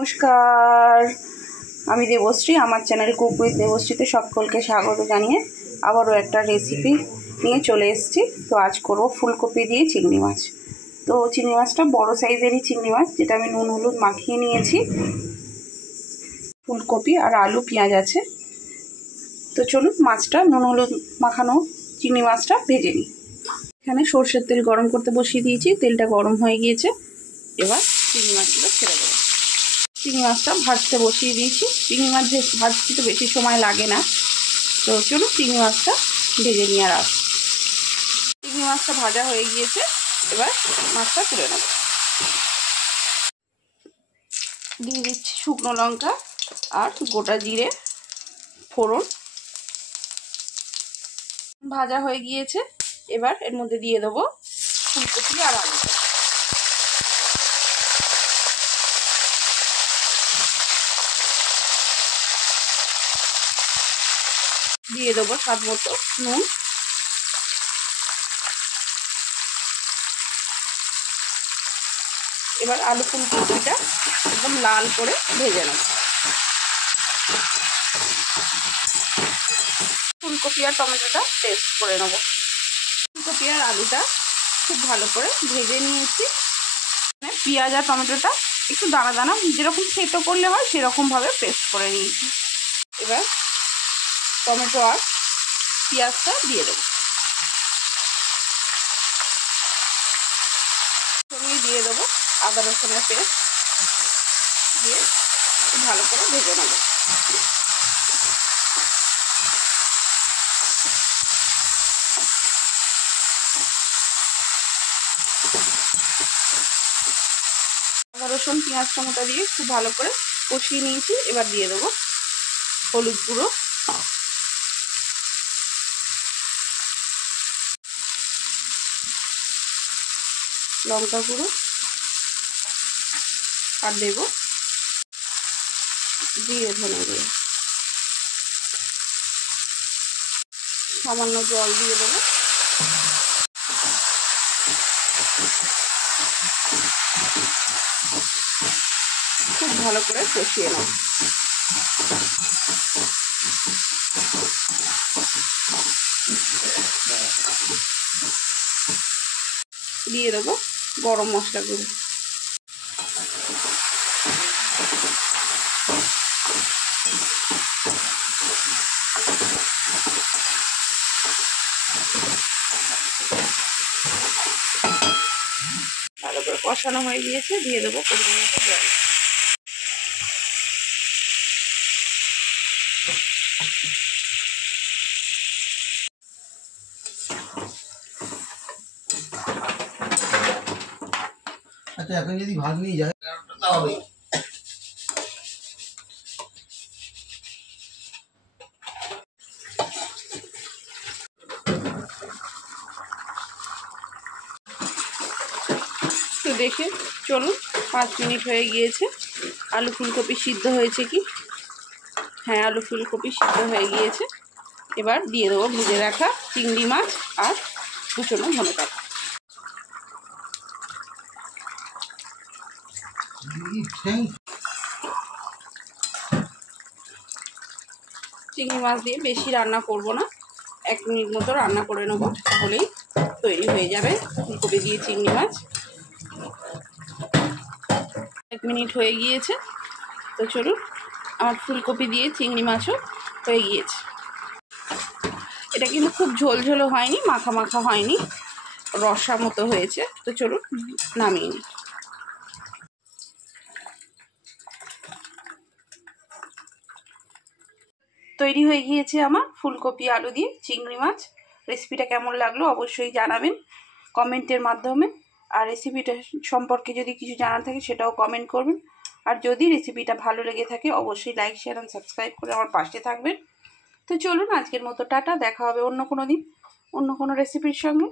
নমস্কার, আমি দেবশ্রী। আমার চ্যানেল কুক উইথ দেবশ্রীতে সকলকে স্বাগত জানিয়ে আবারও একটা রেসিপি নিয়ে চলে এসেছি। তো আজ করব ফুলকপি দিয়ে চিংড়ি মাছ। তো চিংড়ি মাছটা বড় সাইজেরই চিংড়ি মাছ, যেটা আমি নুন হলুদ মাখিয়ে নিয়েছি। ফুলকপি আর আলু পেঁয়াজ আছে। তো চলুন মাছটা নুন হলুদ মাখানো চিংড়ি মাছটা ভেজে নিই। এখানে সর্ষের তেল গরম করতে বসিয়ে দিয়েছি। তেলটা গরম হয়ে গিয়েছে, এবার চিংড়ি মাছগুলো ছেড়ে দেবো। চিংড়ি মাছটা ভাজতে বসিয়ে দিয়েছি। চিংড়ি মাছ ভাজতে তো বেশি সময় লাগে না। তো চলুন চিংড়ি মাছটা ভেজে নিয়ে আর আসি। চিংড়ি মাছটা ভাজা হয়ে গিয়েছে, এবার মাছটা তুলে নেব। দিয়ে দিচ্ছি শুকনো লঙ্কা আর গোটা জিরে ফোড়ন। ভাজা হয়ে গিয়েছে, এবার এর মধ্যে দিয়ে দেবো ফুলকপি আর আলুটা। দিয়ে দেবো স্বাদ মতো নুন। এবার আলু ফুলকপিটা একদম লাল করে ভেজে নেব। ফুলকপি আর টমেটোটা পেস্ট করে নেব। ফুলকপি আর আলুটা খুব ভালো করে ভেজে নিয়েছি। পেঁয়াজ আর টমেটোটা একটু দানা দানা যেরকম থেতো করলে হয় সেরকমভাবে পেস্ট করে নিয়েছি। এবার টমেটো আর পেঁয়াজটা দিয়ে দেবো। সঙ্গে দিয়ে দেবো আদা রসুনের পেস্ট দিয়ে ভালো করে ভেজে নেব। আদা রসুন পেঁয়াজ টমেটো দিয়ে খুব ভালো করে কষিয়ে নিয়েছি। এবার দিয়ে দেবো হলুদ গুঁড়ো, লঙ্কা গুঁড়ো আর দেবো জিরে ধনে গুঁড়ো। সামান্য জল দিয়ে দেবো। খুব ভালো করে কষিয়ে নেব। দিয়ে দেবো গরম মশলা গুঁড়ো। ভালো করে কষানো হয়ে গিয়েছে, দিয়ে দেবো পরিমাণ মতো জল। আচ্ছা, এখন যদি ভাত নিয়ে যায় তাহলে তো দেখে চলুন 5 মিনিট হয়ে গিয়েছে। আলু ফুলকপি সিদ্ধ হয়েছে কি? হ্যাঁ, আলু ফুলকপি সিদ্ধ হয়ে গিয়েছে। এবার দিয়ে দেবো ভেজে রাখা চিংড়ি মাছ আর কুচনো ধনেপাতা। চিংড়ি মাছ দিয়ে বেশি রান্না করব না, 1 মিনিট মতো রান্না করে নেব, তাহলেই তৈরি হয়ে যাবে ফুলকপি দিয়ে চিংড়ি মাছ। 1 মিনিট হয়ে গিয়েছে। তো চলুন, আমার ফুলকপি দিয়ে চিংড়ি মাছও হয়ে গিয়েছে। এটা কিন্তু খুব ঝোলঝোলও হয়নি, মাখা মাখা হয়নি, রসা মতো হয়েছে। তো চলুন নামিয়ে নিই। তৈরি হয়ে গিয়েছে আমার ফুলকপি আলু দিয়ে চিংড়ি মাছ। রেসিপিটা কেমন লাগলো অবশ্যই জানাবেন কমেন্টের মাধ্যমে। আর রেসিপিটা সম্পর্কে যদি কিছু জানার থাকে সেটাও কমেন্ট করবেন। আর যদি রেসিপিটা ভালো লেগে থাকে অবশ্যই লাইক শেয়ার আর সাবস্ক্রাইব করে আমার পাশে থাকবেন। তো চলুন আজকের মতো টাটা, দেখা হবে অন্য কোনো দিন অন্য কোনো রেসিপির সঙ্গে।